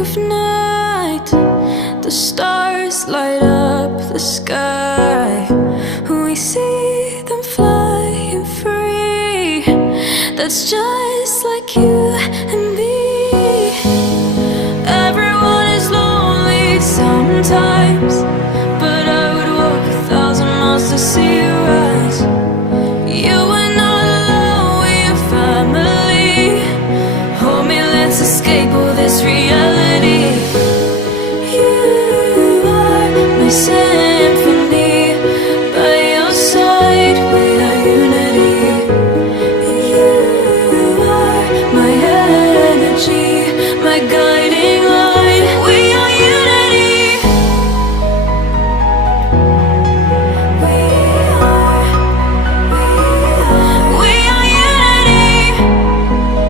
of night, the stars light up the sky. We see them flying free. That's just like you and me. Everyone is lonely sometimes, but I would walk 1,000 miles to see you rise. You are not alone, we're family. Hold me, let's escape all this reality.